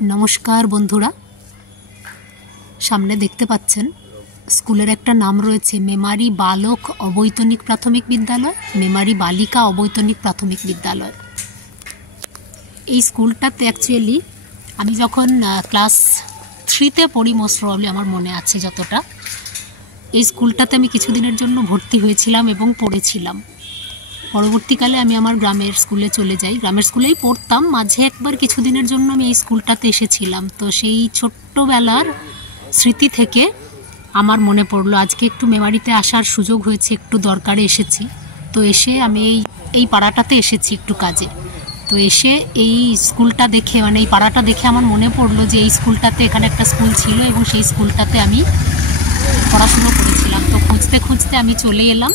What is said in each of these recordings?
नमस्कार बंधुरा सामने देखते पाচ্ছেন स्कूलेर एक नाम रयेछे मेमारी बालक अबैतनिक प्राथमिक विद्यालय मेमारी बालिका अबैतनिक प्राथमिक विद्यालय। এই স্কুলটাতে অ্যাকচুয়ালি আমি যখন ক্লাস 3তে পড়ি মোস্ট প্রবাবলি আমার মনে আছে যতটা এই স্কুলটাতে আমি কিছুদিনের জন্য ভর্তি হয়েছিলাম এবং পড়েছিলাম। পরবর্তীকালে আমি আমার গ্রামের স্কুলে চলে যাই, গ্রামের স্কুলেই পড়তাম, মাঝে একবার কিছুদিনের জন্য আমি এই স্কুলটাতে এসেছিলাম। তো সেই ছোট্টবেলার স্মৃতি থেকে আমার মনে পড়লো আজকে একটু মেমারিতে আসার সুযোগ হয়েছে, একটু দরকারে এসেছি। তো এসে আমি এই পাড়াটাতে এসেছি একটু কাজে। তো এসে এই স্কুলটা দেখে এই পাড়াটা দেখে আমার মনে পড়লো যে এই স্কুলটাতে এখানে একটা স্কুল ছিল এবং সেই স্কুলটাতে আমি পড়াশুনো করেছিলাম। তো খুঁজতে খুঁজতে আমি চলে এলাম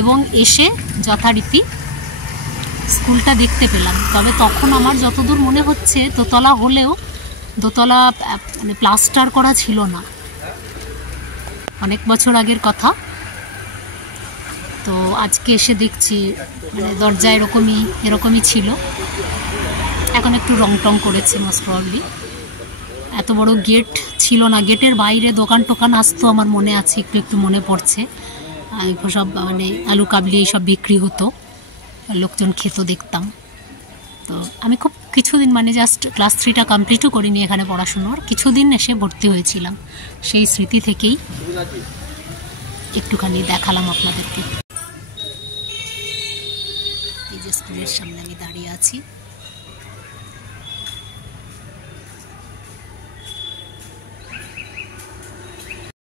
এবং এসে যথারীতি স্কুলটা দেখতে পেলাম। তবে তখন আমার যতদূর মনে হচ্ছে দোতলা হলেও দোতলা প্লাস্টার করা ছিল না, অনেক বছর আগের কথা। তো আজকে এসে দেখছি দরজা এরকমই ছিল, এখন একটু রং টং করেছে মোস্ট প্রবাবলি। এত বড় গেট ছিল না, গেটের বাইরে দোকান টোকান আসতো আমার মনে আছে, একটু একটু মনে পড়ছে। সব আলু কাবলি এইসব বিক্রি হতো, লোকজন খেত দেখতাম। তো আমি খুব কিছুদিন জাস্ট ক্লাস 3টা কমপ্লিটও করিনি এখানে পড়াশুনোর, কিছুদিন এসে ভর্তি হয়েছিলাম। সেই স্মৃতি থেকেই একটুখানি দেখালাম আপনাদেরকে। এই যে স্কুলের সামনে আমি দাঁড়িয়ে আছি।